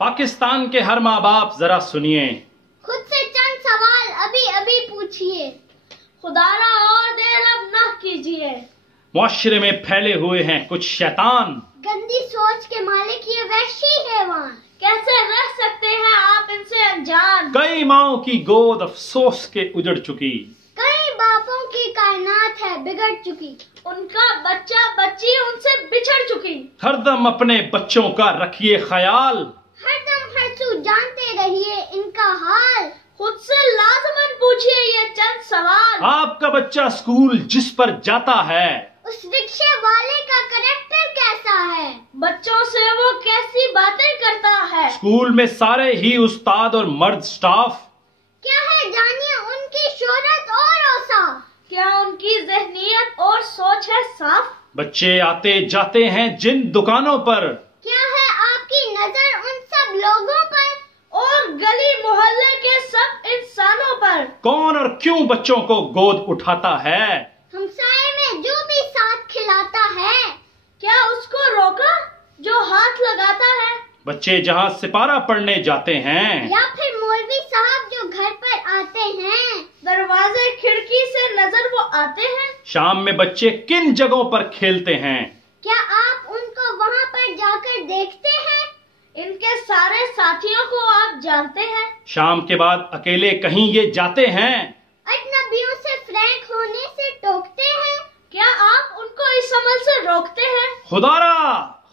पाकिस्तान के हर माँ बाप जरा सुनिए, खुद से चंद सवाल अभी अभी पूछिए, खुदारा और देर अब न कीजिए। मुआशरे में फैले हुए हैं कुछ शैतान, गंदी सोच के मालिक ये वहशी हैवान, कैसे रह सकते हैं आप इनसे अनजान। कई माओं की गोद अफसोस के उजड़ चुकी, कई बापों की कायनात है बिगड़ चुकी, उनका बच्चा बच्ची उनसे बिछड़ चुकी। हरदम अपने बच्चों का रखिए ख्याल, हरदम हर सू जानते रहिए इनका हाल। खुद से लाजमन पूछिए ये चंद सवाल, आपका बच्चा स्कूल जिस पर जाता है उस रिक्शे वाले का करैक्टर कैसा है, बच्चों से वो कैसी बातें करता है। स्कूल में सारे ही उस्ताद और मर्द स्टाफ, क्या है जानिए उनकी शोहरत और औसाफ, क्या उनकी ज़हनियत और सोच है साफ। बच्चे आते जाते हैं जिन दुकानों पर, क्या है आपकी नजर उन सब लोगों पर और गली मोहल्ले के सब इंसानों पर। कौन और क्यों बच्चों को गोद उठाता है, हमसाये में जो भी साथ खिलाता है, क्या उसको रोका जो हाथ लगाता है। बच्चे जहाँ सिपारा पढ़ने जाते हैं या फिर मौलवी साहब जो घर पर आते हैं, दरवाजे खिड़की से नजर वो आते हैं। शाम में बच्चे किन जगहों पर खेलते हैं, क्या आप उनको वहाँ पर जाकर देखते हैं, इनके सारे साथियों को आप जानते हैं। शाम के बाद अकेले कहीं ये जाते हैं, अजनबियों से फ्रैंक होने से टोकते हैं, क्या आप उनको इस अमल से रोकते हैं।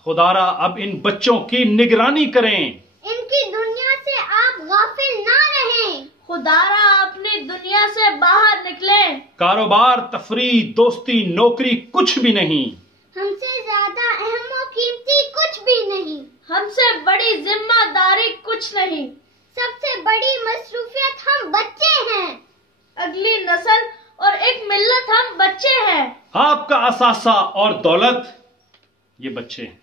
खुदारा अब इन बच्चों की निगरानी करें, इनकी दुनिया से आप गाफिल ना रहें। खुदारा अपनी दुनिया से बाहर निकले, कारोबार तफरी दोस्ती नौकरी कुछ भी नहीं, हमसे ज्यादा अहम व कीमती कुछ भी नहीं, हमसे बड़ी जिम्मेदारी कुछ नहीं, सबसे बड़ी मसरूफियत हम बच्चे हैं, अगली नस्ल और एक मिल्लत हम बच्चे हैं। आपका असासा और दौलत ये बच्चे हैं।